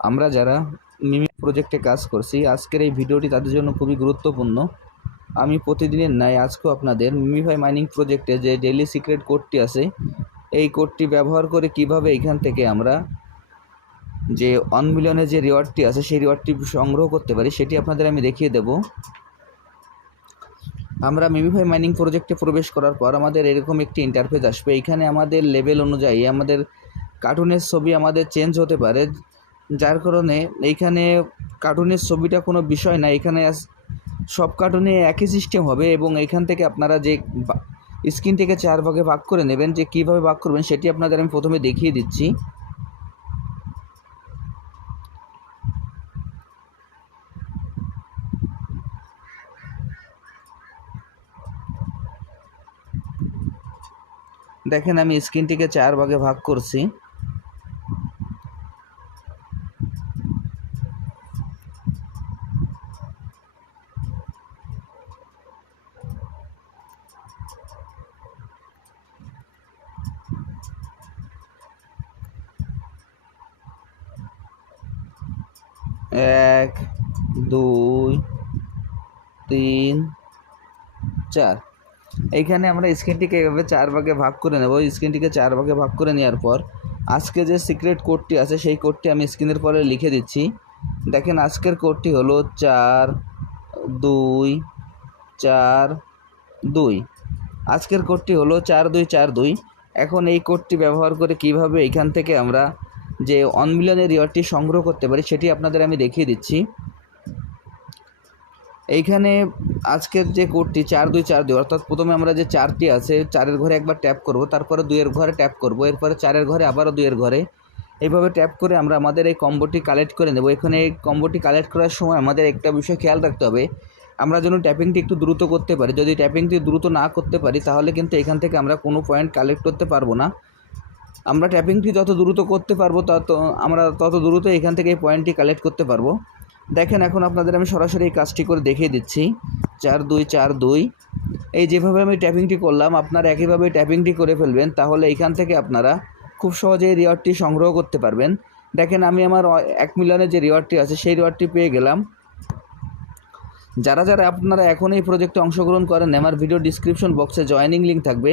আমরা যারা মিমি প্রজেক্টে কাজ করছি, আজকের এই ভিডিওটি তাদের জন্য খুবই গুরুত্বপূর্ণ। আমি প্রতিদিনের ন্যায় আজকেও আপনাদের মিমিফাই মাইনিং প্রজেক্টে যে ডেইলি সিক্রেট কোডটি আছে, এই কোডটি ব্যবহার করে কীভাবে এখান থেকে আমরা যে ওয়ান মিলিয়নের যে রিওয়ার্ডটি আছে, সেই রিওয়ার্ডটি সংগ্রহ করতে পারি, সেটি আপনাদের আমি দেখিয়ে দেব। আমরা মিমিফাই মাইনিং প্রজেক্টে প্রবেশ করার পর আমাদের এরকম একটি ইন্টারফেস আসবে। এখানে আমাদের লেভেল অনুযায়ী আমাদের কার্টুনের ছবি আমাদের চেঞ্জ হতে পারে। যার কারণে এইখানে কার্টুনের ছবিটা কোনো বিষয় না, এখানে সব কার্টুনে একই সিস্টেম হবে এবং এখান থেকে আপনারা যে স্ক্রিনটিকে চার ভাগে ভাগ করে নেবেন, যে কীভাবে ভাগ করবেন সেটি আপনাদের আমি প্রথমে দেখিয়ে দিচ্ছি। দেখেন আমি স্ক্রিনটিকে চার ভাগে ভাগ করছি। এক, দুই, তিন, চার। এইখানে আমরা স্ক্রিনটিকে এভাবে চার ভাগে ভাগ করে নেব। স্ক্রিনটিকে চার ভাগে ভাগ করে নেওয়ার পর আজকে যে সিক্রেট কোডটি আছে, সেই কোডটি আমি স্ক্রিনের পরে লিখে দিচ্ছি। দেখেন, আজকের কোডটি হলো চার, দুই চার, দুই। আজকের কোডটি হলো চার দুই চার দুই। এখন এই কোডটি ব্যবহার করে কীভাবে এখান থেকে আমরা যে ওয়ান মিলিয়নের রিওয়ার্ডটি সংগ্রহ করতে পারি, সেটি আপনাদের আমি দেখিয়ে দিচ্ছি। এইখানে আজকের যে কোডটি, চার দুই চার দুই, অর্থাৎ প্রথমে আমরা যে চারটি আছে, চারের ঘরে একবার ট্যাপ করব, তারপরে দুইয়ের ঘরে ট্যাপ করব, এরপরে চারের ঘরে, আবারও দুইয়ের ঘরে। এইভাবে ট্যাপ করে আমরা আমাদের এই কম্বোটি কালেক্ট করে নেব। এখানে এই কম্বোটি কালেক্ট করার সময় আমাদের একটা বিষয় খেয়াল রাখতে হবে। আমরা যেন ট্যাপিংটি একটু দ্রুত করতে পারি। যদি ট্যাপিংটি দ্রুত না করতে পারি, তাহলে কিন্তু এখান থেকে আমরা কোনো পয়েন্ট কালেক্ট করতে পারব না। আমরা ট্যাপিংটি যত দ্রুত করতে পারব, তত আমরা তত দ্রুত এখান থেকে এই পয়েন্টটি কালেক্ট করতে পারব। দেখেন, এখন আপনাদের আমি সরাসরি এই কাজটি করে দেখিয়ে দিচ্ছি। চার দুই চার দুই। এই যেভাবে আমি ট্যাপিংটি করলাম, আপনারা একইভাবে ট্যাপিংটি করে ফেলবেন, তাহলে এখান থেকে আপনারা খুব সহজেই রিওয়ার্ডটি সংগ্রহ করতে পারবেন। দেখেন, আমি আমার এক মিলিয়নের যে রিওয়ার্ডটি আছে, সেই রিওয়ার্ডটি পেয়ে গেলাম। যারা যারা আপনারা এখন এই প্রজেক্টে অংশগ্রহণ করেন, আমার ভিডিও ডিসক্রিপশন বক্সে জয়েনিং লিঙ্ক থাকবে।